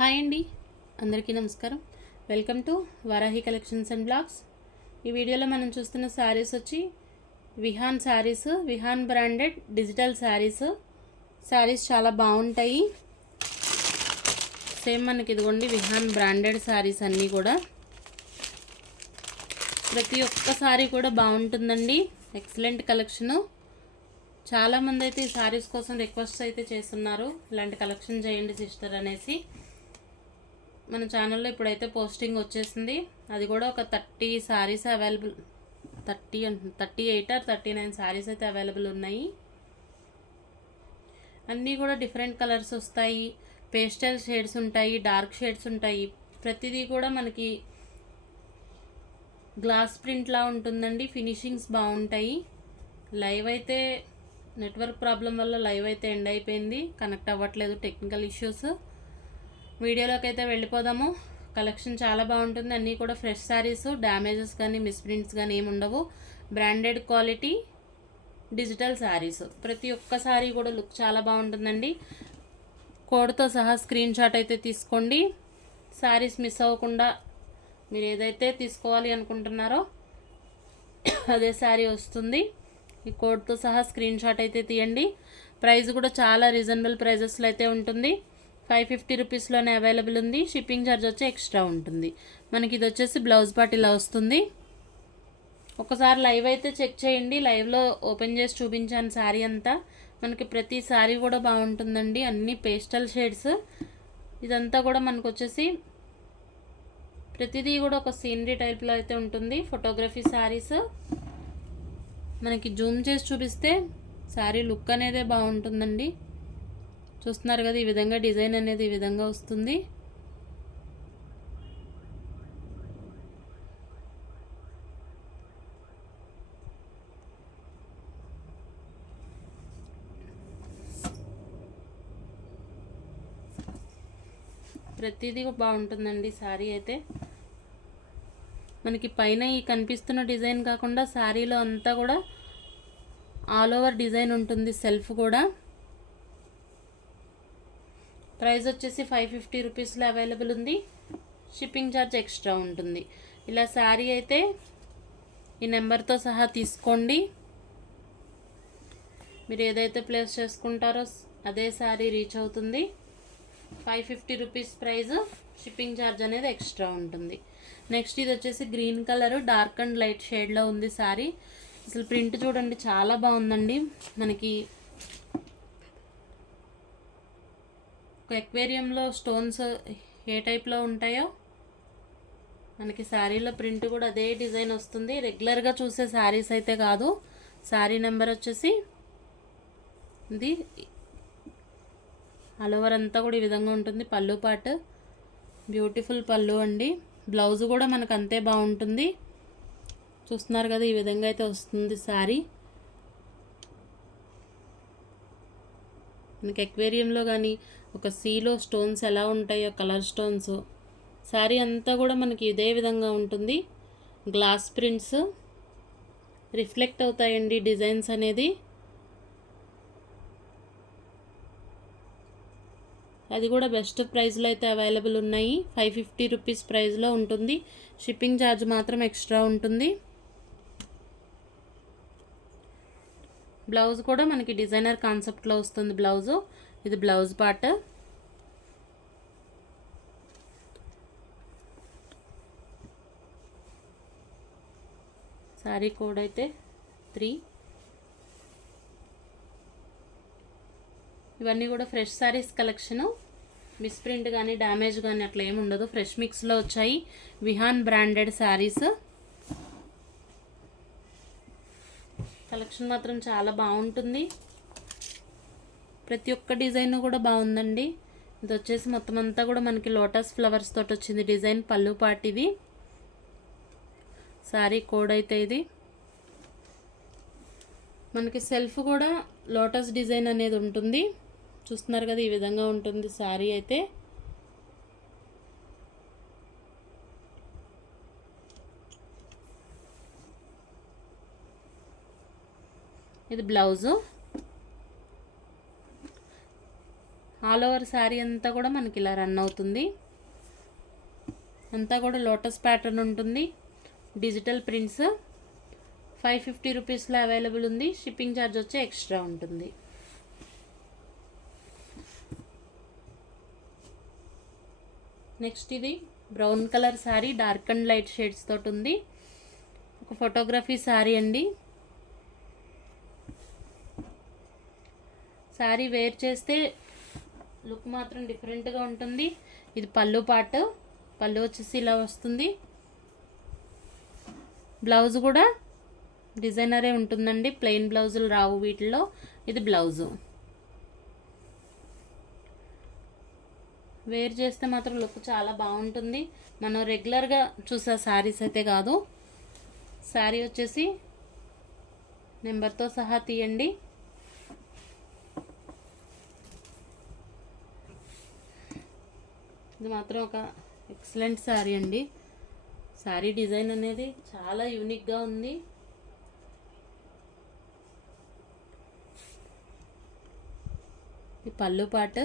Hi అండి. అందరికీ నమస్కారం. Welcome to Varahi collections and blogs ఈ వీడియోలో మనం చూస్తున్న శారీస్ వచ్చి విహాన్ శారీస్ విహాన్ బ్రాండెడ్ డిజిటల్ శారీస్ శారీస్ చాలా బాగుంటాయి. సేమ్ మనకి ఇదిగోండి విహాన్ బ్రాండెడ్ శారీస్ అన్నీ కూడా. ప్రతి ఒక్క సారీ కూడా బాగుంటుందండి. ఎక్సలెంట్ కలెక్షను చాలామంది అయితే ఈ శారీస్ కోసం రిక్వెస్ట్ అయితే చేస్తున్నారు. ఇలాంటి కలెక్షన్ చేయండి సిస్టర్ అనేసి. మన ఛానల్లో ఇప్పుడైతే పోస్టింగ్ వచ్చేసింది. అది కూడా ఒక thirty saris available thirty thirty eight or thirty nine saris అయితే అవైలబుల్ ఉన్నాయి. అన్నీ కూడా డిఫరెంట్ కలర్స్ వస్తాయి. పేస్టల్ షేడ్స్ ఉంటాయి డార్క్ షేడ్స్ ఉంటాయి. ప్రతిదీ కూడా మనకి గ్లాస్ ప్రింట్లా ఉంటుందండి. ఫినిషింగ్స్ బాగుంటాయి. లైవ్ అయితే నెట్వర్క్ ప్రాబ్లం వల్ల లైవ్ అయితే ఎండ్ అయిపోయింది. కనెక్ట్ అవ్వట్లేదు టెక్నికల్ ఇష్యూస్ వీడియోలోకి అయితే వెళ్ళిపోదాము. కలెక్షన్ చాలా బాగుంటుంది. అన్నీ కూడా ఫ్రెష్ శారీస్ డ్యామేజెస్ కానీ మిస్ప్రింట్స్ కానీ ఏమి ఉండవు. Branded quality digital saris. ప్రతి ఒక్క శారీ కూడా లుక్ చాలా బాగుంటుందండి. కోడ్తో సహా స్క్రీన్ షాట్ అయితే తీసుకోండి. శారీస్ మిస్ అవ్వకుండా మీరు ఏదైతే తీసుకోవాలి అనుకుంటున్నారో అదే శారీ వస్తుంది. ఈ కోడ్తో సహా స్క్రీన్ షాట్ అయితే తీయండి. ప్రైస్ కూడా చాలా రీజనబుల్ ప్రైజెస్లో అయితే ఉంటుంది. ఫైవ్ ఫిఫ్టీ రూపీస్లోనే అవైలబుల్ ఉంది. షిప్పింగ్ ఛార్జ్ వచ్చి ఎక్స్ట్రా ఉంటుంది. మనకి ఇది వచ్చేసి బ్లౌజ్ పార్ట్ ఇలా వస్తుంది. ఒకసారి లైవ్ అయితే చెక్ చేయండి. లైవ్లో ఓపెన్ చేసి చూపించాను శారీ అంతా. మనకి ప్రతి శారీ కూడా బాగుంటుందండి. అన్ని పేస్టల్ షేడ్స్. ఇదంతా కూడా మనకు వచ్చేసి ప్రతిదీ కూడా ఒక సీనరీ టైప్లో అయితే ఉంటుంది. ఫోటోగ్రఫీ శారీస్. మనకి జూమ్ చేసి చూపిస్తే శారీ లుక్ అనేదే బాగుంటుందండి. చూస్తున్నారు కదా ఈ విధంగా డిజైన్ అనేది ఈ విధంగా వస్తుంది. ప్రతిదీ బాగుంటుందండి శారీ అయితే. మనకి పైన ఈ కనిపిస్తున్న డిజైన్ కాకుండా శారీలో అంతా కూడా ఆల్ ఓవర్ డిజైన్ ఉంటుంది సెల్ఫ్ కూడా. ప్రైస్ వచ్చేసి ఫైవ్ ఫిఫ్టీ రూపీస్లో అవైలబుల్ ఉంది. షిప్పింగ్ ఛార్జ్ ఎక్స్ట్రా ఉంటుంది. ఇలా శారీ అయితే ఈ నెంబర్తో సహా తీసుకోండి. మీరు ఏదైతే ప్లేస్ చేసుకుంటారో అదే శారీ రీచ్ అవుతుంది. Five fifty rupees price shipping charge అనేది ఎక్స్ట్రా ఉంటుంది. నెక్స్ట్ ఇది వచ్చేసి green colour dark and light షేడ్లో ఉంది శారీ. అసలు ప్రింట్ చూడండి చాలా బాగుందండి. మనకి ఒక ఎక్వేరియంలో స్టోన్స్ ఏ టైప్లో ఉంటాయో? మనకి శారీలో ప్రింట్ కూడా అదే డిజైన్ వస్తుంది. రెగ్యులర్గా చూసే శారీస్ అయితే కాదు. శారీ నెంబర్ వచ్చేసి ఇది. అలవర్ అంతా కూడా ఈ విధంగా ఉంటుంది. పళ్ళు పాట్ బ్యూటిఫుల్ పళ్ళు అండి. బ్లౌజ్ కూడా మనకు అంతే బాగుంటుంది. చూస్తున్నారు కదా ఈ విధంగా అయితే వస్తుంది శారీ. మనకి ఎక్వేరియంలో కానీ ఒక సీలో స్టోన్స్ ఎలా ఉంటాయో కలర్ స్టోన్స్ శారీ అంతా కూడా మనకి ఇదే విధంగా ఉంటుంది. గ్లాస్ ప్రింట్స్ రిఫ్లెక్ట్ అవుతాయండి డిజైన్స్ అనేది. అది కూడా బెస్ట్ ప్రైస్లో అయితే అవైలబుల్ ఉన్నాయి. ఫైవ్ ఫిఫ్టీ రూపీస్ ప్రైస్లో ఉంటుంది. షిప్పింగ్ ఛార్జ్ మాత్రం ఎక్స్ట్రా ఉంటుంది. బ్లౌజ్ కూడా మనకి డిజైనర్ కాన్సెప్ట్లో వస్తుంది బ్లౌజు. ఇది బ్లౌజ్ పార్ట్. శారీ కోడ్ అయితే త్రీ. ఇవన్నీ కూడా ఫ్రెష్ శారీస్ కలెక్షను. మిస్ప్రింట్ కానీ డ్యామేజ్ కానీ అట్లా ఏమి ఉండదు. ఫ్రెష్ మిక్స్లో వచ్చాయి. విహాన్ బ్రాండెడ్ శారీస్ కలెక్షన్ మాత్రం చాలా బాగుంటుంది. ప్రతి ఒక్క డిజైన్ కూడా బాగుందండి. ఇది వచ్చేసి మొత్తం అంతా కూడా మనకి లోటస్ ఫ్లవర్స్ తోటి వచ్చింది డిజైన్ పళ్ళు పాటిది శారీ కోడ్ అయితే ఇది. మనకి సెల్ఫ్ కూడా లోటస్ డిజైన్ అనేది ఉంటుంది. చూస్తున్నారు కదా ఈ విధంగా ఉంటుంది శారీ అయితే. ఇది బ్లౌజు. ఆల్ ఓవర్ శారీ అంతా కూడా మనకి ఇలా రన్ అవుతుంది. అంతా కూడా లోటస్ ప్యాటర్న్ ఉంటుంది. Digital prints. ఫైవ్ ఫిఫ్టీ రూపీస్లో అవైలబుల్ ఉంది. షిప్పింగ్ ఛార్జ్ వచ్చి ఎక్స్ట్రా ఉంటుంది. నెక్స్ట్ ఇది brown colour sari dark and light shades తోటి ఉంది. ఒక ఫోటోగ్రఫీ శారీ అండి. శారీ వేర్ చేస్తే లుక్ మాత్రం డిఫరెంట్గా ఉంటుంది. ఇది పళ్ళు పాట. పళ్ళు వచ్చేసి ఇలా వస్తుంది. బ్లౌజ్ కూడా డిజైనరే ఉంటుందండి. ప్లెయిన్ బ్లౌజులు రావు వీటిలో ఇది బ్లౌజు. వేర్ చేస్తే మాత్రం లుక్ చాలా బాగుంటుంది. మనం రెగ్యులర్గా చూసే శారీస్ అయితే కాదు. శారీ వచ్చేసి నెంబర్తో సహా తీయండి. ఇది మాత్రం ఒక ఎక్సలెంట్ శారీ అండి. శారీ డిజైన్ అనేది చాలా యూనిక్గా ఉంది. ఈ పళ్ళు పాట.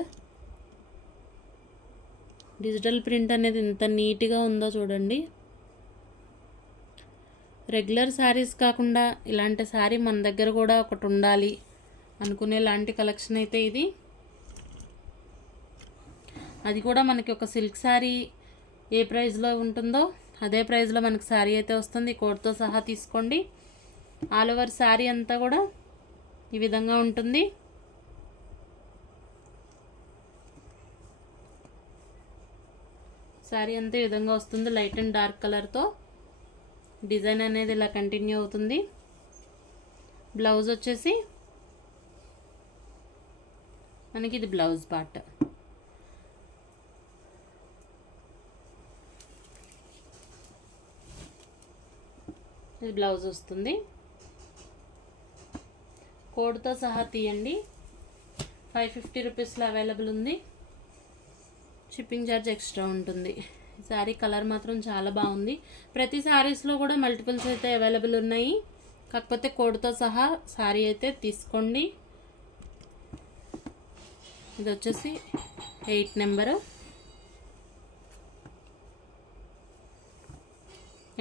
డిజిటల్ ప్రింట్ అనేది ఎంత నీట్గా ఉందో చూడండి. రెగ్యులర్ శారీస్ కాకుండా ఇలాంటి శారీ మన దగ్గర కూడా ఒకటి ఉండాలి అనుకునే లాంటి కలెక్షన్ అయితే ఇది. అది కూడా మనకి ఒక సిల్క్ శారీ ఏ ప్రైస్లో ఉంటుందో అదే ప్రైస్లో మనకి శారీ అయితే వస్తుంది. కోడ్తో సహా తీసుకోండి. ఆల్ ఓవర్ శారీ అంతా కూడా ఈ విధంగా ఉంటుంది. శారీ అంతా ఈ విధంగా వస్తుంది లైట్ అండ్ డార్క్ కలర్తో డిజైన్ అనేది ఇలా కంటిన్యూ అవుతుంది. బ్లౌజ్ వచ్చేసి మనకి ఇది బ్లౌజ్ పార్ట్. ఇది బ్లౌజ్ వస్తుంది. కోడ్తో సహా తీయండి. ఫైవ్ ఫిఫ్టీ రూపీస్లో అవైలబుల్ ఉంది. షిప్పింగ్ ఛార్జ్ ఎక్స్ట్రా ఉంటుంది. ఈ శారీ కలర్ మాత్రం చాలా బాగుంది. ప్రతి శారీస్లో కూడా మల్టిపుల్స్ అయితే అవైలబుల్ ఉన్నాయి. కాకపోతే కోడ్తో సహా శారీ అయితే తీసుకోండి. ఇది వచ్చేసి ఎయిట్ నెంబరు.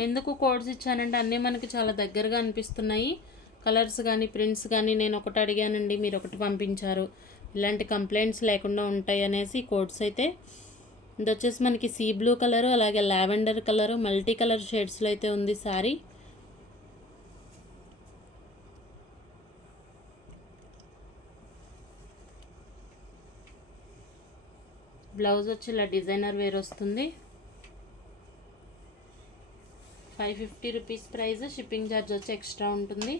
ఎందుకు కోడ్స్ ఇచ్చానంటే అన్నీ మనకి చాలా దగ్గరగా అనిపిస్తున్నాయి. కలర్స్ కానీ ప్రింట్స్ కానీ నేను ఒకటి అడిగానండి మీరు ఒకటి పంపించారు. ఇలాంటి కంప్లైంట్స్ లేకుండా ఉంటాయి అనేసి కోడ్స్ అయితే. ఇది వచ్చేసి మనకి సీ బ్లూ కలరు అలాగే లావెండర్ కలరు మల్టీ కలర్ షేడ్స్లో అయితే ఉంది సారీ. బ్లౌజ్ వచ్చి ఇలా డిజైనర్ వేర్ వస్తుంది. Five fifty rupees price shipping charge వచ్చి ఎక్స్ట్రా ఉంటుంది.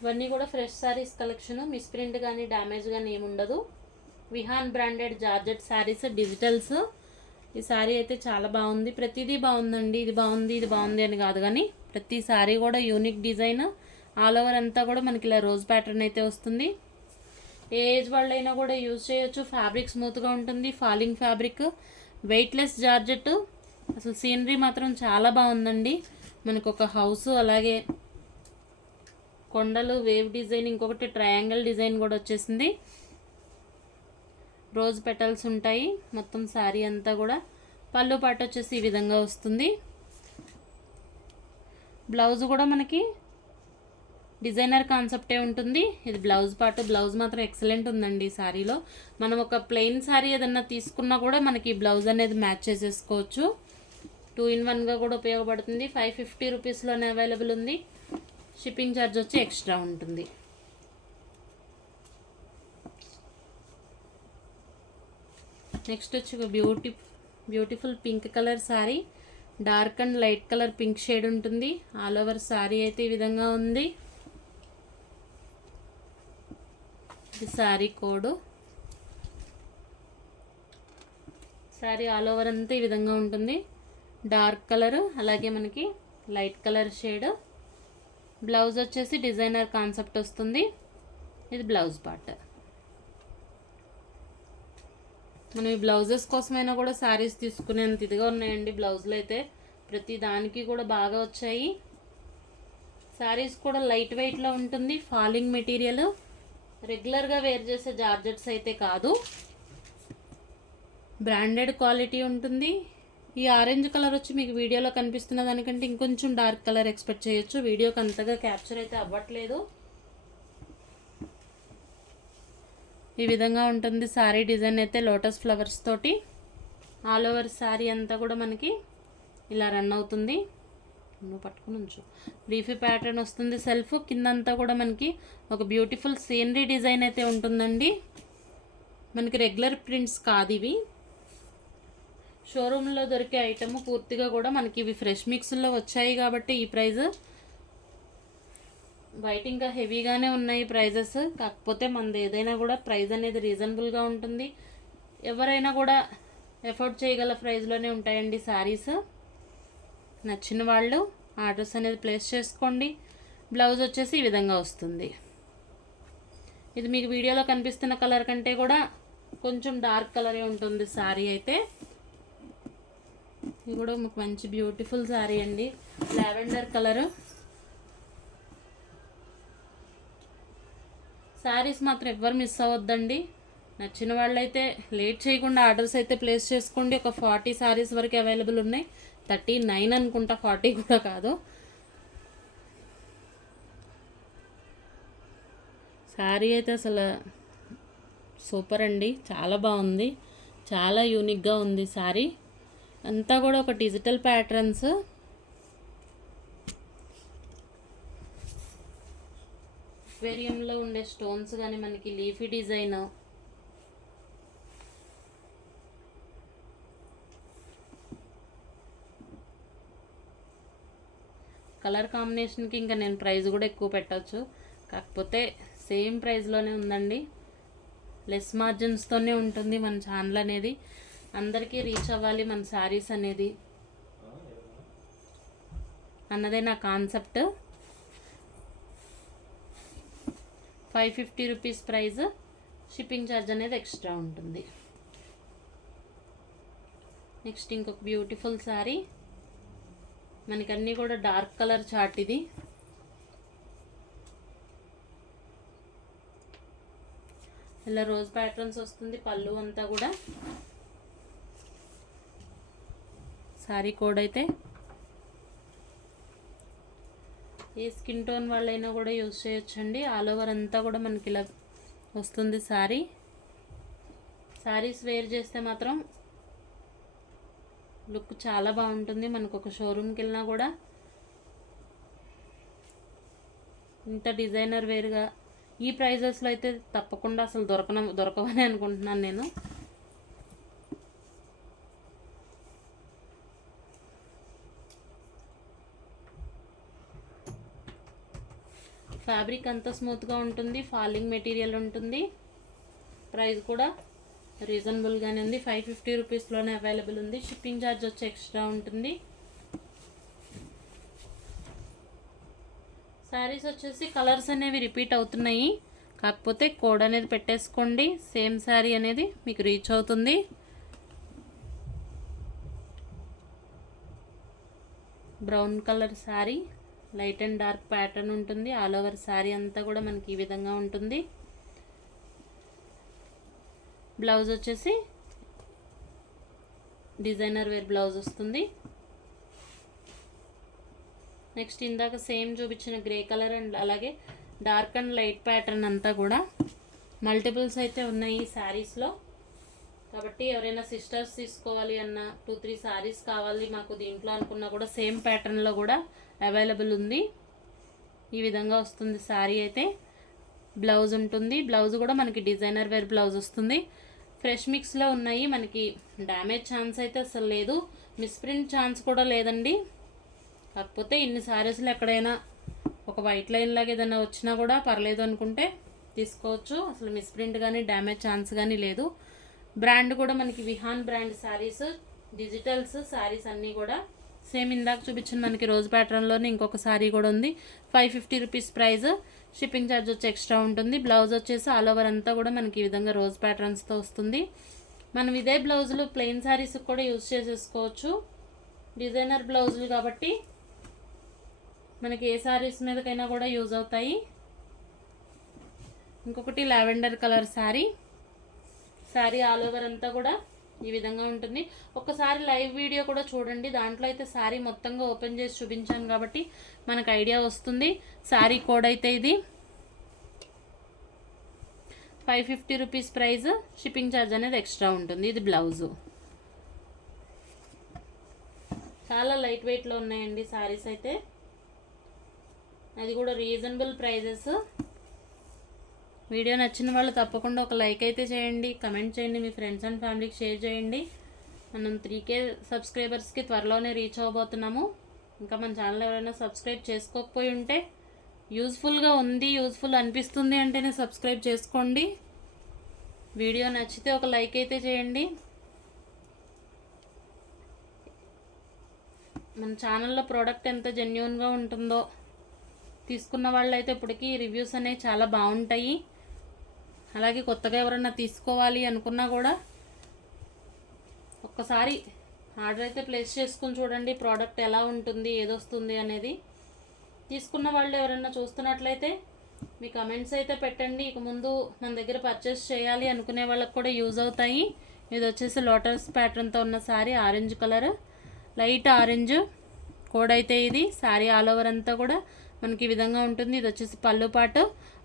ఇవన్నీ కూడా ఫ్రెష్ శారీస్ కలెక్షన్ మిస్ప్రింట్ కానీ డ్యామేజ్ కానీ ఏముండదు Vihaan branded georgette saris digitals. ఈ శారీ అయితే చాలా బాగుంది. ప్రతిదీ బాగుందండి. ఇది బాగుంది ఇది బాగుంది అని కాదు కానీ ప్రతి శారీ కూడా యూనిక్ డిజైన్. ఆల్ ఓవర్ అంతా కూడా మనకి ఇలా రోజ్ ప్యాటర్న్ అయితే వస్తుంది. ఏ ఏజ్ వాళ్ళైనా కూడా యూజ్ చేయొచ్చు. ఫ్యాబ్రిక్ స్మూత్గా ఉంటుంది. Falling fabric. Weightless georgette. అసలు సీనరీ మాత్రం చాలా బాగుందండి. మనకు ఒక హౌస్ అలాగే కొండలు వేవ్ డిజైన్ ఇంకొకటి ట్రయాంగిల్ డిజైన్ కూడా వచ్చేసింది. రోజ్ పెటల్స్ ఉంటాయి. మొత్తం శారీ అంతా కూడా పళ్ళు పాట వచ్చేసి ఈ విధంగా వస్తుంది. బ్లౌజ్ కూడా మనకి డిజైనర్ కాన్సెప్టే ఉంటుంది. ఇది బ్లౌజ్ పార్ట్ బ్లౌజ్ మాత్రం ఎక్సలెంట్ ఉందండి ఈ శారీలో మనం ఒక ప్లెయిన్ శారీ ఏదన్నా తీసుకున్నా కూడా మనకి బ్లౌజ్ అనేది మ్యాచ్ చేసేసుకోవచ్చు. టూ ఇన్ వన్గా కూడా ఉపయోగపడుతుంది. ఫైవ్ ఫిఫ్టీ రూపీస్లోనే అవైలబుల్ ఉంది. షిప్పింగ్ ఛార్జ్ వచ్చి ఎక్స్ట్రా ఉంటుంది. నెక్స్ట్ వచ్చి ఒక beauty beautiful pink colour sari dark and light colour pink shade ఉంటుంది. ఆల్ ఓవర్ శారీ అయితే ఈ విధంగా ఉంది. ఇది sari code. Sari all over అంతా ఈ విధంగా ఉంటుంది. డార్క్ కలర్ అలాగే మనకి లైట్ కలర్ షేడ్. బ్లౌజ్ వచ్చేసి డిజైనర్ కాన్సెప్ట్ వస్తుంది. ఇది బ్లౌజ్ పార్ట్. మనం ఈ బ్లౌజెస్ కోసమైనా కూడా శారీస్ తీసుకునేంత ఇదిగా ఉన్నాయండి. బ్లౌజులు అయితే ప్రతి దానికి కూడా బాగా వచ్చాయి. శారీస్ కూడా లైట్ వెయిట్లో ఉంటుంది. Falling material. రెగ్యులర్గా వేర్ చేసే జార్జెట్స్ అయితే కాదు. బ్రాండెడ్ క్వాలిటీ ఉంటుంది. ఈ ఆరెంజ్ కలర్ వచ్చి మీకు వీడియోలో కనిపిస్తున్న దానికంటే ఇంకొంచెం డార్క్ కలర్ ఎక్స్పెక్ట్ చేయొచ్చు. వీడియోకి అంతగా క్యాప్చర్ అయితే అవ్వట్లేదు. ఈ విధంగా ఉంటుంది శారీ డిజైన్ అయితే లోటస్ ఫ్లవర్స్ తోటి. ఆల్ ఓవర్ శారీ అంతా కూడా మనకి ఇలా రన్ అవుతుంది. నువ్వు పట్టుకుని ఉంచు. లీఫీ ప్యాటర్న్ వస్తుంది సెల్ఫ్ కిందంతా కూడా మనకి ఒక బ్యూటిఫుల్ సీనరీ డిజైన్ అయితే ఉంటుందండి. మనకి రెగ్యులర్ ప్రింట్స్ కాదు ఇవి. షోరూంలో దొరికే ఐటమ్ పూర్తిగా కూడా మనకి ఇవి ఫ్రెష్ మిక్స్లో వచ్చాయి కాబట్టి ఈ ప్రైస్ బయట ఇంకా హెవీగానే ఉన్నాయి ప్రైజెస్ కాకపోతే మనది ఏదైనా కూడా ప్రైస్ అనేది రీజనబుల్గా ఉంటుంది. ఎవరైనా కూడా ఎఫోర్డ్ చేయగల ప్రైస్లోనే ఉంటాయండి శారీస్ నచ్చిన వాళ్ళు ఆర్డర్స్ అనేది ప్లేస్ చేసుకోండి. బ్లౌజ్ వచ్చేసి ఈ విధంగా వస్తుంది. ఇది మీకు వీడియోలో కనిపిస్తున్న కలర్ కంటే కూడా కొంచెం డార్క్ కలరే ఉంటుంది శారీ అయితే. ఇది కూడా మీకు మంచి బ్యూటిఫుల్ శారీ అండి. Lavender colour. శారీస్ మాత్రం ఎవ్వరు మిస్ అవ్వద్దండి. నచ్చిన వాళ్ళైతే లేట్ చేయకుండా ఆర్డర్స్ అయితే ప్లేస్ చేసుకోండి. ఒక ఫార్టీ శారీస్ వరకు అవైలబుల్ ఉన్నాయి. థర్టీ నైన్ అనుకుంటా ఫార్టీ కూడా కాదు. శారీ అయితే అసలు సూపర్ అండి చాలా బాగుంది చాలా యూనిక్గా ఉంది శారీ. అంతా కూడా ఒక డిజిటల్ ప్యాటర్న్స్. అక్వేరియంలో ఉండే స్టోన్స్ కానీ మనకి లీఫీ డిజైన్ కలర్ కాంబినేషన్కి ఇంకా నేను ప్రైస్ కూడా ఎక్కువ పెట్టవచ్చు కాకపోతే సేమ్ ప్రైస్లోనే ఉందండి. లెస్ మార్జిన్స్తోనే ఉంటుంది మన ఛానల్ అనేది. అందరికీ రీచ్ అవ్వాలి మన శారీస్ అనేది. అన్నదే నా concept. Five fifty rupees price. Shipping charge అనేది ఎక్స్ట్రా ఉంటుంది. నెక్స్ట్ ఇంకొక బ్యూటిఫుల్ శారీ. మనకి అన్నీ కూడా డార్క్ కలర్ చార్ట్ ఇది. ఇలా రోజ్ ప్యాటర్న్స్ వస్తుంది పళ్ళు అంతా కూడా. శారీ కోడ్ అయితే. ఏ స్కిన్ టోన్ వాళ్ళైనా కూడా యూస్ చేయొచ్చండి. ఆల్ ఓవర్ అంతా కూడా మనకి ఇలా వస్తుంది శారీ శారీస్ వేర్ చేస్తే మాత్రం లుక్ చాలా బాగుంటుంది. మనకు ఒక షోరూమ్కి వెళ్ళినా కూడా. ఇంత డిజైనర్ వేరుగా. ఈ ప్రైజెస్లో అయితే తప్పకుండా అసలు దొరకన దొరకవని అనుకుంటున్నాను నేను. ఫ్యాబ్రిక్ అంత స్మూత్గా ఉంటుంది. ఫాలింగ్ మెటీరియల్ ఉంటుంది. ప్రైస్ కూడా రీజనబుల్గానే ఉంది. ఫైవ్ ఫిఫ్టీ రూపీస్లోనే అవైలబుల్ ఉంది. షిప్పింగ్ ఛార్జ్ వచ్చి ఎక్స్ట్రా ఉంటుంది. శారీస్ వచ్చేసి కలర్స్ అనేవి రిపీట్ అవుతున్నాయి. కాకపోతే కోడ్ అనేది పెట్టేసుకోండి. సేమ్ శారీ అనేది మీకు రీచ్ అవుతుంది. Brown colour sari light and dark pattern ఉంటుంది. ఆల్ ఓవర్ శారీ అంతా కూడా మనకి ఈ విధంగా ఉంటుంది. బ్లౌజ్ వచ్చేసి డిజైనర్ వేర్ బ్లౌజ్ వస్తుంది. నెక్స్ట్ ఇందాక సేమ్ చూపించిన గ్రే కలర్ అండ్ అలాగే డార్క్ అండ్ లైట్ ప్యాటర్న్ అంతా కూడా మల్టిపుల్స్ అయితే ఉన్నాయి ఈ శారీస్లో. కాబట్టి ఎవరైనా సిస్టర్స్ తీసుకోవాలి అన్న టూ త్రీ శారీస్ కావాలి మాకు దీంట్లో అనుకున్నా కూడా సేమ్ ప్యాటర్న్లో కూడా అవైలబుల్ ఉంది. ఈ విధంగా వస్తుంది శారీ అయితే. బ్లౌజ్ ఉంటుంది. బ్లౌజ్ కూడా మనకి డిజైనర్ వేర్ బ్లౌజ్ వస్తుంది. ఫ్రెష్ మిక్స్లో ఉన్నాయి. మనకి డ్యామేజ్ ఛాన్స్ అయితే అసలు లేదు. మిస్ప్రింట్ ఛాన్స్ కూడా లేదండి. కాకపోతే ఇన్ని శారీస్లు ఎక్కడైనా ఒక వైట్ లైన్ లాగా ఏదైనా వచ్చినా కూడా పర్లేదు అనుకుంటే తీసుకోవచ్చు. అసలు మిస్ప్రింట్ కానీ డ్యామేజ్ ఛాన్స్ కానీ లేదు. బ్రాండ్ కూడా మనకి విహాన్ బ్రాండ్ శారీస్ డిజిటల్స్ శారీస్ అన్నీ కూడా సేమ్ ఇందాక చూపించిన మనకి రోజు ప్యాటర్న్లోనే ఇంకొక శారీ కూడా ఉంది. Five fifty rupees price. Shipping charge వచ్చి ఎక్స్ట్రా ఉంటుంది. బ్లౌజ్ వచ్చేసి ఆల్ ఓవర్ అంతా కూడా మనకి ఈ విధంగా రోజ్ ప్యాటర్న్స్తో వస్తుంది. మనం ఇదే బ్లౌజులు ప్లెయిన్ శారీస్ కూడా యూజ్ చేసేసుకోవచ్చు. డిజైనర్ బ్లౌజులు కాబట్టి మనకి ఏ శారీస్ మీదకైనా కూడా యూజ్ అవుతాయి. ఇంకొకటి lavender colour sari sari all over అంతా కూడా ఈ విధంగా ఉంటుంది. ఒక్కసారి లైవ్ వీడియో కూడా చూడండి. దాంట్లో అయితే శారీ మొత్తంగా ఓపెన్ చేసి చూపించాను కాబట్టి మనకు ఐడియా వస్తుంది. శారీ కోడ్ అయితే ఇది. Five fifty rupees price. Shipping charge అనేది ఎక్స్ట్రా ఉంటుంది. ఇది బ్లౌజు. చాలా లైట్ వెయిట్లో ఉన్నాయండి శారీస్ అయితే. అది కూడా రీజనబుల్ ప్రైజెస్. వీడియో నచ్చిన వాళ్ళు తప్పకుండా ఒక లైక్ అయితే చేయండి కమెంట్ చేయండి మీ ఫ్రెండ్స్ అండ్ ఫ్యామిలీకి షేర్ చేయండి. మనం త్రీ కే సబ్స్క్రైబర్స్కి త్వరలోనే రీచ్ అవ్వబోతున్నాము ఇంకా మన ఛానల్ ఎవరైనా సబ్స్క్రైబ్ చేసుకోకపోయి ఉంటే యూజ్ఫుల్గా ఉంది యూజ్ఫుల్ అనిపిస్తుంది అంటేనే సబ్స్క్రైబ్ చేసుకోండి. వీడియో నచ్చితే ఒక లైక్ అయితే చేయండి. మన ఛానల్లో ప్రోడక్ట్ ఎంత జెన్యున్గా ఉంటుందో తీసుకున్న వాళ్ళు అయితే ఇప్పటికీ రివ్యూస్ అనేవి చాలా బాగుంటాయి. అలాగే కొత్తగా ఎవరన్నా తీసుకోవాలి అనుకున్నా కూడా ఒక్కసారి ఆర్డర్ అయితే ప్లేస్ చేసుకుని చూడండి ప్రోడక్ట్ ఎలా ఉంటుంది ఏదొస్తుంది అనేది. తీసుకున్న వాళ్ళు ఎవరైనా చూస్తున్నట్లయితే మీ కమెంట్స్ అయితే పెట్టండి. ఇక ముందు మన దగ్గర పర్చేస్ చేయాలి అనుకునే వాళ్ళకి కూడా యూజ్ అవుతాయి. ఇది వచ్చేసి లోటస్ ప్యాటర్న్తో ఉన్న sari orange colour light orange code అయితే ఇది. శారీ ఆల్ ఓవర్ అంతా కూడా మనకి ఈ విధంగా ఉంటుంది. ఇది వచ్చేసి పళ్ళు పాటు.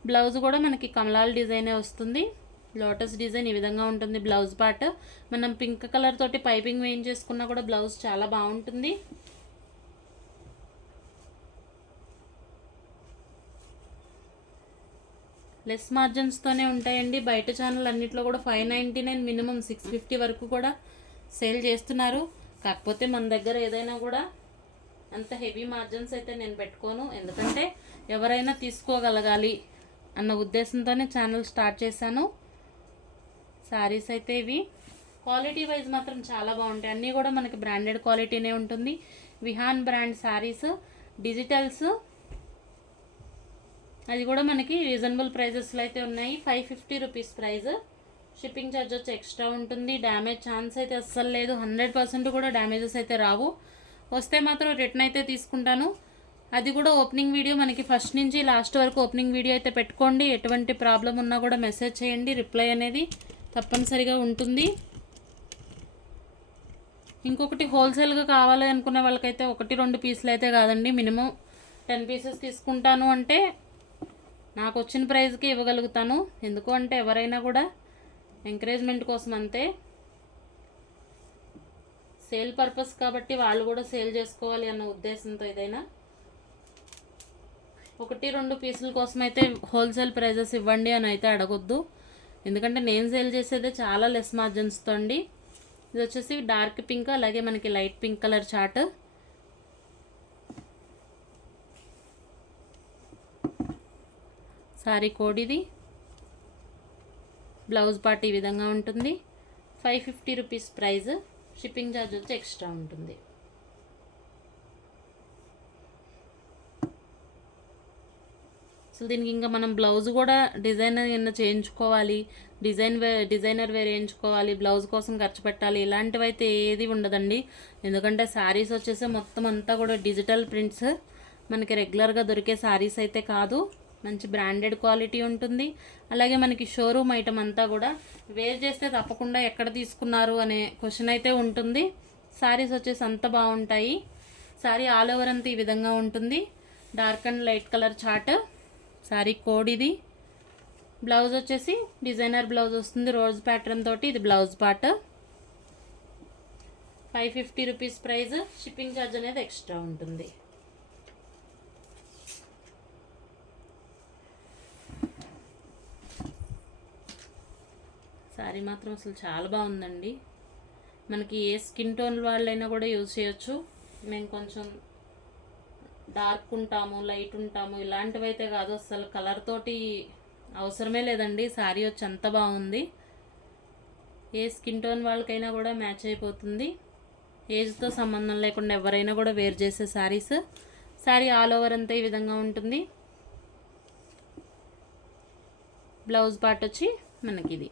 బ్లౌజ్ కూడా మనకి కమలాల డిజైనే వస్తుంది. లోటస్ డిజైన్ ఈ విధంగా ఉంటుంది బ్లౌజ్ పార్ట్. మనం పింక్ కలర్ తోటి పైపింగ్ వేయించేసుకున్నా కూడా బ్లౌజ్ చాలా బాగుంటుంది. లెస్ మార్జిన్స్తోనే ఉంటాయండి. బయట ఛానల్ అన్నింటిలో కూడా five ninety nine minimum six fifty వరకు కూడా సేల్ చేస్తున్నారు. కాకపోతే మన దగ్గర ఏదైనా కూడా అంత హెవీ మార్జిన్స్ అయితే నేను పెట్టుకోను. ఎందుకంటే ఎవరైనా తీసుకోగలగాలి. అన్న ఉద్దేశంతోనే ఛానల్ స్టార్ట్ చేశాను. శారీస్ అయితే ఇవి. క్వాలిటీ వైజ్ మాత్రం చాలా బాగుంటాయి. అన్నీ కూడా మనకి బ్రాండెడ్ క్వాలిటీనే ఉంటుంది. విహాన్ బ్రాండ్ శారీస్ డిజిటల్స్ అది కూడా మనకి రీజనబుల్ ప్రైజెస్లో అయితే ఉన్నాయి. Five fifty rupees price shipping charge వచ్చి ఎక్స్ట్రా ఉంటుంది. డ్యామేజ్ ఛాన్స్ అయితే అస్సలు లేదు. హండ్రెడ్ పర్సెంట్ కూడా డ్యామేజెస్ అయితే రావు. వస్తే మాత్రం రిటర్న్ అయితే తీసుకుంటాను. అది కూడా ఓపెనింగ్ వీడియో మనకి ఫస్ట్ నుంచి లాస్ట్ వరకు ఓపెనింగ్ వీడియో అయితే పెట్టుకోండి. ఎటువంటి ప్రాబ్లం ఉన్నా కూడా మెసేజ్ చేయండి. రిప్లై అనేది తప్పనిసరిగా ఉంటుంది. ఇంకొకటి హోల్సేల్గా కావాలి అనుకునే వాళ్ళకైతే ఒకటి రెండు పీసులు అయితే కాదండి. మినిమం టెన్ పీసెస్ తీసుకుంటాను అంటే నాకు వచ్చిన ప్రైస్కి ఇవ్వగలుగుతాను. ఎందుకు అంటే ఎవరైనా కూడా ఎంకరేజ్మెంట్ కోసం అంతే. సేల్ పర్పస్ కాబట్టి వాళ్ళు కూడా సేల్ చేసుకోవాలి అన్న ఉద్దేశంతో ఏదైనా ఒకటి రెండు పీసుల కోసం అయితే హోల్సేల్ ప్రైజెస్ ఇవ్వండి అని అయితే అడగొద్దు. ఎందుకంటే నేను సేల్ చేసేదే చాలా లెస్ మార్జిన్స్తో అండి ఇది వచ్చేసి డార్క్ పింక్ అలాగే మనకి light pink colour chart sari code ఇది. బ్లౌజ్ పార్ట్ ఈ విధంగా ఉంటుంది. Five fifty rupees price shipping charge వచ్చి ఎక్స్ట్రా ఉంటుంది. అసలు దీనికి ఇంకా మనం బ్లౌజ్ కూడా డిజైన్ ఏమైనా చేయించుకోవాలి డిజైన్ వే డిజైనర్ వేర్ వేయించుకోవాలి బ్లౌజ్ కోసం ఖర్చు పెట్టాలి ఇలాంటివి అయితే ఏది ఉండదండి. ఎందుకంటే శారీస్ వచ్చేసి మొత్తం అంతా కూడా డిజిటల్ ప్రింట్స్. మనకి రెగ్యులర్గా దొరికే శారీస్ అయితే కాదు. మంచి బ్రాండెడ్ క్వాలిటీ ఉంటుంది. అలాగే మనకి షోరూమ్ ఐటమ్ అంతా కూడా వేర్ చేస్తే తప్పకుండా ఎక్కడ తీసుకున్నారు అనే క్వశ్చన్ అయితే ఉంటుంది. శారీస్ వచ్చేసి అంత బాగుంటాయి. శారీ ఆల్ ఓవర్ అంతా ఈ విధంగా ఉంటుంది. Dark and light colour chart. Sari code ఇది. బ్లౌజ్ వచ్చేసి డిజైనర్ బ్లౌజ్ వస్తుంది. రోజ్ ప్యాటర్న్ తోటి ఇది blouse part. Five fifty rupees price shipping charge అనేది ఎక్స్ట్రా ఉంటుంది. శారీ మాత్రం అసలు చాలా బాగుందండి. మనకి ఏ స్కిన్ టోన్ వాళ్ళైనా కూడా యూజ్ చేయొచ్చు. మేము కొంచెం డార్క్ ఉంటాము లైట్ ఉంటాము ఇలాంటివి అయితే కాదు. అసలు కలర్ తోటి అవసరమే లేదండి. శారీ వచ్చి అంత బాగుంది. ఏ స్కిన్ టోన్ వాళ్ళకైనా కూడా మ్యాచ్ అయిపోతుంది. ఏజ్తో సంబంధం లేకుండా ఎవరైనా కూడా వేర్ చేసే శారీస్ శారీ ఆల్ ఓవర్ అంతా ఈ విధంగా ఉంటుంది. బ్లౌజ్ పార్ట్ వచ్చి మనకి ఇది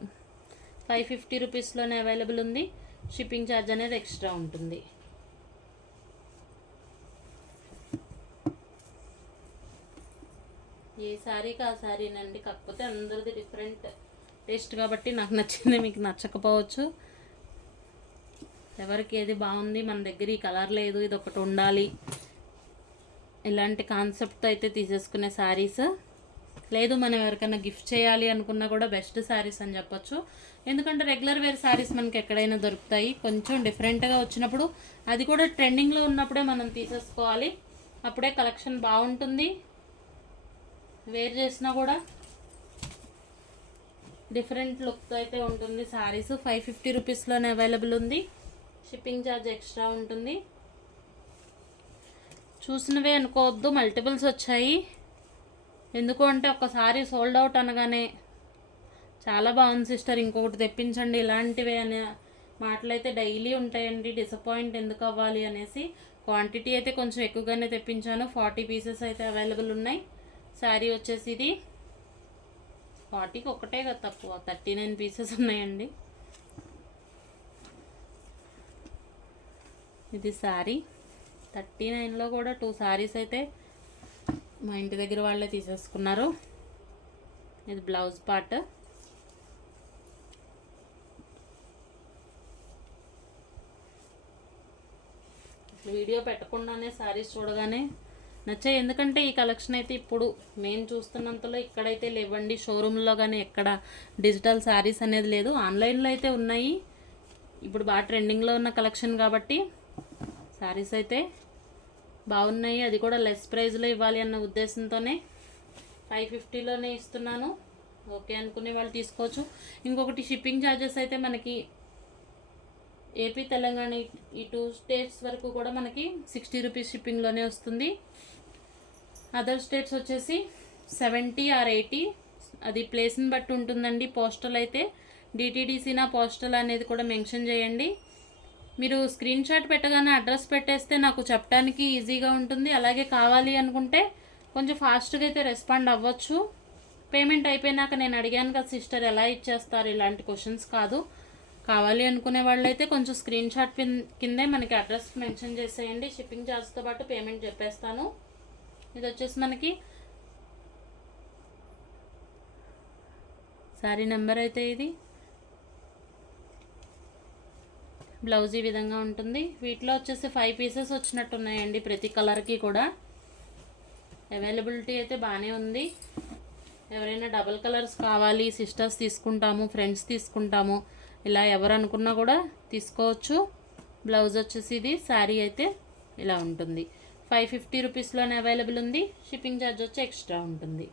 ఫైవ్ ఫిఫ్టీ రూపీస్లోనే అవైలబుల్ ఉంది. షిప్పింగ్ ఛార్జ్ అనేది ఎక్స్ట్రా ఉంటుంది. శారీకి ఆ శారీనండి కాకపోతే అందరిది డిఫరెంట్ టేస్ట్ కాబట్టి నాకు నచ్చింది మీకు నచ్చకపోవచ్చు. ఎవరికి ఏది బాగుంది మన దగ్గర ఈ కలర్ లేదు ఇది ఒకటి ఉండాలి. ఇలాంటి కాన్సెప్ట్తో అయితే తీసేసుకునే శారీస్ లేదు మనం ఎవరికైనా గిఫ్ట్ చేయాలి అనుకున్నా కూడా బెస్ట్ శారీస్ అని చెప్పొచ్చు. ఎందుకంటే రెగ్యులర్ వేర్ శారీస్ మనకి ఎక్కడైనా దొరుకుతాయి. కొంచెం డిఫరెంట్గా వచ్చినప్పుడు అది కూడా ట్రెండింగ్లో ఉన్నప్పుడే మనం తీసేసుకోవాలి. అప్పుడే కలెక్షన్ బాగుంటుంది. వేర్ చేసినా కూడా డిఫరెంట్ లుక్ అయితే ఉంటుంది శారీస్ ఫైవ్ ఫిఫ్టీ రూపీస్లోనే అవైలబుల్ ఉంది. షిప్పింగ్ ఛార్జ్ ఎక్స్ట్రా ఉంటుంది. చూసినవే అనుకోవద్దు మల్టిపుల్స్ వచ్చాయి. ఎందుకు అంటే ఒక్కసారి సోల్డ్ అవుట్ అనగానే చాలా బాగుంది సిస్టర్ ఇంకొకటి తెప్పించండి ఇలాంటివే అనే మాటలు అయితే డైలీ ఉంటాయండి. డిసప్పాయింట్ ఎందుకు అవ్వాలి అనేసి. క్వాంటిటీ అయితే కొంచెం ఎక్కువగానే తెప్పించాను. ఫార్టీ పీసెస్ అయితే అవైలబుల్ ఉన్నాయి. శారీ వచ్చేసి ఇది ఫార్టీకి ఒకటే కదా తక్కువ. థర్టీ నైన్ పీసెస్ ఉన్నాయండి. ఇది శారీ థర్టీ నైన్లో కూడా టూ శారీస్ అయితే మా ఇంటి దగ్గర వాళ్ళే తీసేసుకున్నారు. ఇది బ్లౌజ్ పార్ట్. వీడియో పెట్టకుండానే శారీస్ చూడగానే నచ్చాయి ఎందుకంటే ఈ కలెక్షన్ అయితే ఇప్పుడు మేము చూస్తున్నంతలో ఇక్కడైతే లేవండి. షోరూంలో కానీ ఎక్కడ డిజిటల్ శారీస్ అనేది లేదు. ఆన్లైన్లో అయితే ఉన్నాయి. ఇప్పుడు బాగా ట్రెండింగ్లో ఉన్న కలెక్షన్ కాబట్టి శారీస్ అయితే బాగున్నాయి. అది కూడా లెస్ ప్రైజ్లో ఇవ్వాలి అన్న ఉద్దేశంతోనే ఫైవ్ ఫిఫ్టీలోనే ఇస్తున్నాను. ఓకే అనుకునే వాళ్ళు తీసుకోవచ్చు. ఇంకొకటి షిప్పింగ్ ఛార్జెస్ అయితే మనకి ఏపీ తెలంగాణ ఈ- ఈ టూ స్టేట్స్ వరకు కూడా మనకి సిక్స్టీ రూపీస్ షిప్పింగ్లోనే వస్తుంది. అదర్ స్టేట్స్ వచ్చేసి సెవెంటీ ఆర్ ఎయిటీ. అది ప్లేస్ని బట్టి ఉంటుందండి. పోస్టల్ అయితే డిటీడీసీనా పోస్టల్ అనేది కూడా మెన్షన్ చేయండి. మీరు స్క్రీన్ షాట్ పెట్టగానే అడ్రస్ పెట్టేస్తే నాకు చెప్పడానికి ఈజీగా ఉంటుంది. అలాగే కావాలి అనుకుంటే కొంచెం ఫాస్ట్గా అయితే రెస్పాండ్ అవ్వచ్చు. పేమెంట్ అయిపోయినాక నేను అడిగాను కదా సిస్టర్ ఎలా ఇచ్చేస్తారు? ఇలాంటి క్వశ్చన్స్ కాదు. కావాలి అనుకునే వాళ్ళైతే కొంచెం స్క్రీన్ షాట్ కిందే మనకి అడ్రస్ మెన్షన్ చేసేయండి. షిప్పింగ్ ఛార్జ్తో పాటు పేమెంట్ చెప్పేస్తాను. ఇది వచ్చేసి మనకి శారీ నెంబర్ అయితే ఇది. బ్లౌజ్ ఈ విధంగా ఉంటుంది. వీటిలో వచ్చేసి ఫైవ్ పీసెస్ వచ్చినట్టు ఉన్నాయండి ప్రతి కలర్కి కూడా. అవైలబిలిటీ అయితే బాగానే ఉంది. ఎవరైనా డబల్ కలర్స్ కావాలి సిస్టర్స్ తీసుకుంటాము ఫ్రెండ్స్ తీసుకుంటాము ఇలా ఎవరు అనుకున్నా కూడా తీసుకోవచ్చు. బ్లౌజ్ వచ్చేసి ఇది శారీ అయితే ఇలా ఉంటుంది. ఫైవ్ ఫిఫ్టీ రూపీస్లోనే అవైలబుల్ ఉంది. షిప్పింగ్ ఛార్జ్ వచ్చి ఎక్స్ట్రా ఉంటుంది.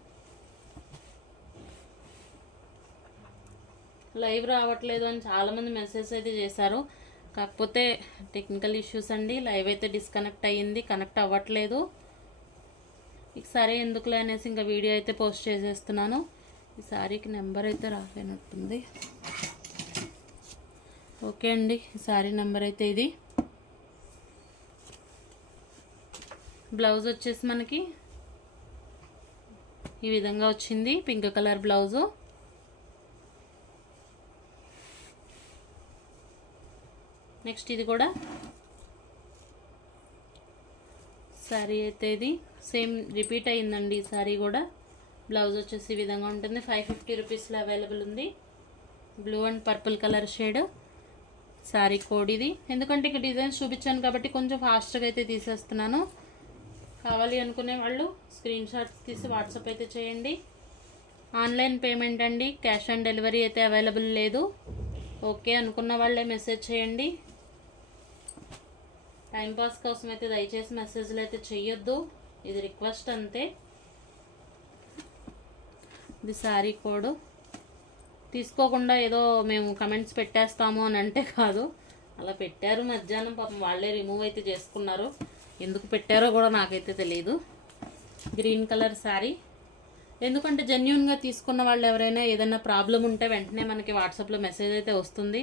లైవ్ రావట్లేదు అని చాలామంది మెసేజ్ అయితే చేశారు. కాకపోతే టెక్నికల్ ఇష్యూస్ అండి. లైవ్ అయితే డిస్కనెక్ట్ అయ్యింది. కనెక్ట్ అవ్వట్లేదు. ఇక సరే ఎందుకులే అనేసి ఇంకా వీడియో అయితే పోస్ట్ చేసేస్తున్నాను. ఈ శారీకి నెంబర్ అయితే రాలేనట్టుంది. ఓకే అండి. ఈ శారీ నెంబర్ అయితే ఇది. బ్లౌజ్ వచ్చేసి మనకి ఈ విధంగా వచ్చింది. Pink colour blouse. నెక్స్ట్ ఇది కూడా శారీ అయితే ఇది సేమ్ రిపీట్ అయిందండి ఈ శారీ కూడా. బ్లౌజ్ వచ్చేసి ఈ విధంగా ఉంటుంది. ఫైవ్ ఫిఫ్టీ రూపీస్లో అవైలబుల్ ఉంది. Blue and purple colour shade. Sari code ఇది. ఎందుకంటే ఇక డిజైన్స్ చూపించాను కాబట్టి కొంచెం ఫాస్ట్గా అయితే తీసేస్తున్నాను. కావాలి అనుకునే వాళ్ళు స్క్రీన్ షాట్స్ తీసి వాట్సాప్ అయితే చేయండి. ఆన్లైన్ పేమెంట్ అండి క్యాష్ ఆన్ డెలివరీ అయితే అవైలబుల్ లేదు. ఓకే అనుకున్న వాళ్ళే మెసేజ్ చేయండి. టైంపాస్ కోసం అయితే దయచేసి మెసేజ్లు అయితే చెయ్యొద్దు. ఇది రిక్వెస్ట్ అంతే. ఇది శారీ కోడ్. తీసుకోకుండా ఏదో మేము కమెంట్స్ పెట్టేస్తాము అని అంటే కాదు. అలా పెట్టారు మధ్యాహ్నం పాపం వాళ్ళే రిమూవ్ అయితే చేసుకున్నారు. ఎందుకు పెట్టారో కూడా నాకైతే తెలియదు గ్రీన్ కలర్ శారీ. ఎందుకంటే జెన్యున్గా తీసుకున్న వాళ్ళు ఎవరైనా ఏదైనా ప్రాబ్లం ఉంటే వెంటనే మనకి వాట్సాప్లో మెసేజ్ అయితే వస్తుంది.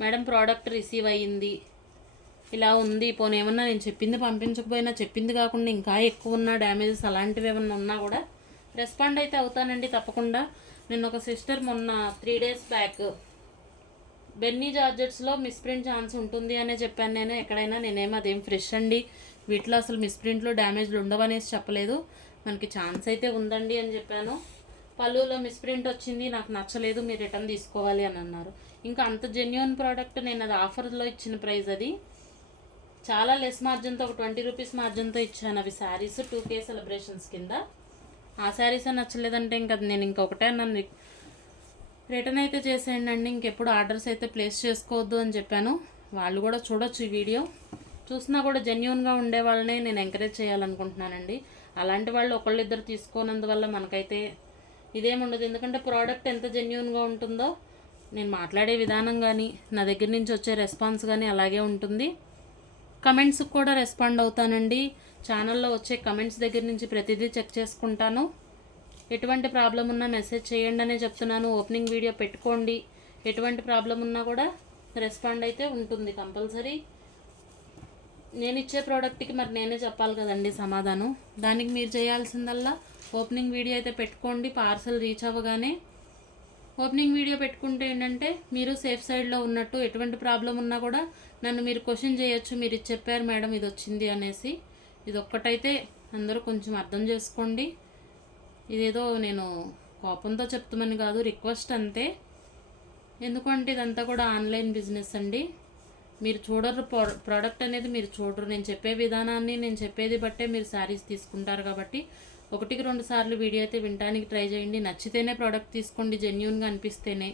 మేడం ప్రోడక్ట్ రిసీవ్ అయ్యింది. ఇలా ఉంది. పోనీ ఏమన్నా నేను చెప్పింది పంపించకపోయినా చెప్పింది కాకుండా ఇంకా ఎక్కువ ఉన్న డ్యామేజెస్ అలాంటివి ఏమన్నా ఉన్నా కూడా రెస్పాండ్ అయితే అవుతానండి తప్పకుండా. నేను ఒక సిస్టర్ మొన్న త్రీ డేస్ బ్యాక్ బెన్నీ జార్జెట్స్లో మిస్ప్రింట్ ఛాన్స్ ఉంటుంది అనే చెప్పాను నేను. ఎక్కడైనా నేనేం అదేం ఫ్రెష్ అండి. వీటిలో అసలు మిస్ప్రింట్లో డ్యామేజ్లు ఉండవనేసి చెప్పలేదు. మనకి ఛాన్స్ అయితే ఉందండి అని చెప్పాను. పళ్ళులో మిస్ప్రింట్ వచ్చింది నాకు నచ్చలేదు మీరు రిటర్న్ తీసుకోవాలి అని అన్నారు. ఇంకా అంత జెన్యున్ ప్రోడక్ట్ నేను అది ఆఫర్లో ఇచ్చిన ప్రైస్ అది. చాలా లెస్ మార్జిన్తో ఒక ట్వంటీ రూపీస్ మార్జిన్తో ఇచ్చాను అవి శారీస్ టూ కే సెలబ్రేషన్స్ కింద. ఆ శారీసే నచ్చలేదంటే ఇంకా అది నేను ఇంకొకటే నన్ను రిటర్న్ అయితే చేసేయండి అండి ఇంకెప్పుడు ఆర్డర్స్ అయితే ప్లేస్ చేసుకోవద్దు అని చెప్పాను. వాళ్ళు కూడా చూడొచ్చు ఈ వీడియో చూసినా కూడా జెన్యున్గా ఉండే వాళ్ళనే నేను ఎంకరేజ్ చేయాలనుకుంటున్నానండి. అలాంటి వాళ్ళు ఒకళ్ళిద్దరు తీసుకోనందువల్ల మనకైతే ఇదేముండదు ఎందుకంటే ప్రోడక్ట్ ఎంత జెన్యున్గా ఉంటుందో నేను మాట్లాడే విధానం కానీ నా దగ్గర నుంచి వచ్చే రెస్పాన్స్ కానీ అలాగే ఉంటుంది. కమెంట్స్కి కూడా రెస్పాండ్ అవుతానండి. ఛానల్లో వచ్చే కమెంట్స్ దగ్గర నుంచి ప్రతిదీ చెక్ చేసుకుంటాను. ఎటువంటి ప్రాబ్లం ఉన్నా మెసేజ్ చేయండి అనే చెప్తున్నాను. ఓపెనింగ్ వీడియో పెట్టుకోండి. ఎటువంటి ప్రాబ్లం ఉన్నా కూడా రెస్పాండ్ అయితే ఉంటుంది కంపల్సరీ. నేను ఇచ్చే ప్రోడక్ట్కి మరి నేనే చెప్పాలి కదండి సమాధానం. దానికి మీరు చేయాల్సిందల్లా ఓపెనింగ్ వీడియో అయితే పెట్టుకోండి పార్సల్ రీచ్ అవ్వగానే. ఓపెనింగ్ వీడియో పెట్టుకుంటే ఏంటంటే మీరు సేఫ్ సైడ్లో ఉన్నట్టు ఎటువంటి ప్రాబ్లం ఉన్నా కూడా నన్ను మీరు క్వశ్చన్ చేయొచ్చు మీరు ఇది చెప్పారు మేడం ఇది వచ్చింది అనేసి. ఇది ఒక్కటైతే అందరూ కొంచెం అర్థం చేసుకోండి. ఇదేదో నేను కోపంతో చెప్తామని కాదు రిక్వెస్ట్ అంతే. ఎందుకంటే ఇదంతా కూడా ఆన్లైన్ బిజినెస్ అండి. మీరు చూడరు ప్రోడక్ట్ అనేది మీరు చూడరు. నేను చెప్పే విధానాన్ని నేను చెప్పేది బట్టే మీరు శారీస్ తీసుకుంటారు కాబట్టి ఒకటికి రెండు సార్లు వీడియో అయితే వినడానికి ట్రై చేయండి. నచ్చితేనే ప్రోడక్ట్ తీసుకోండి. జెన్యున్గా అనిపిస్తేనే.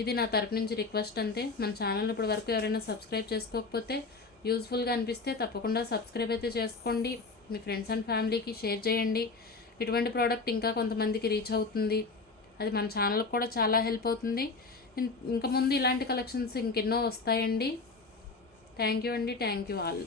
ఇది నా తరపు నుంచి రిక్వెస్ట్ అంతే. మన ఛానల్ ఇప్పటి వరకు ఎవరైనా సబ్స్క్రైబ్ చేసుకోకపోతే యూస్ఫుల్గా అనిపిస్తే తప్పకుండా సబ్స్క్రైబ్ అయితే చేసుకోండి. మీ ఫ్రెండ్స్ అండ్ ఫ్యామిలీకి షేర్ చేయండి. ఇటువంటి ప్రోడక్ట్ ఇంకా కొంతమందికి రీచ్ అవుతుంది. అది మన ఛానల్కి కూడా చాలా హెల్ప్ అవుతుంది. ఇంకా ముందు ఇలాంటి కలెక్షన్స్ ఇంకెన్నో వస్తాయండి. థ్యాంక్ యూ అండి. Thank you all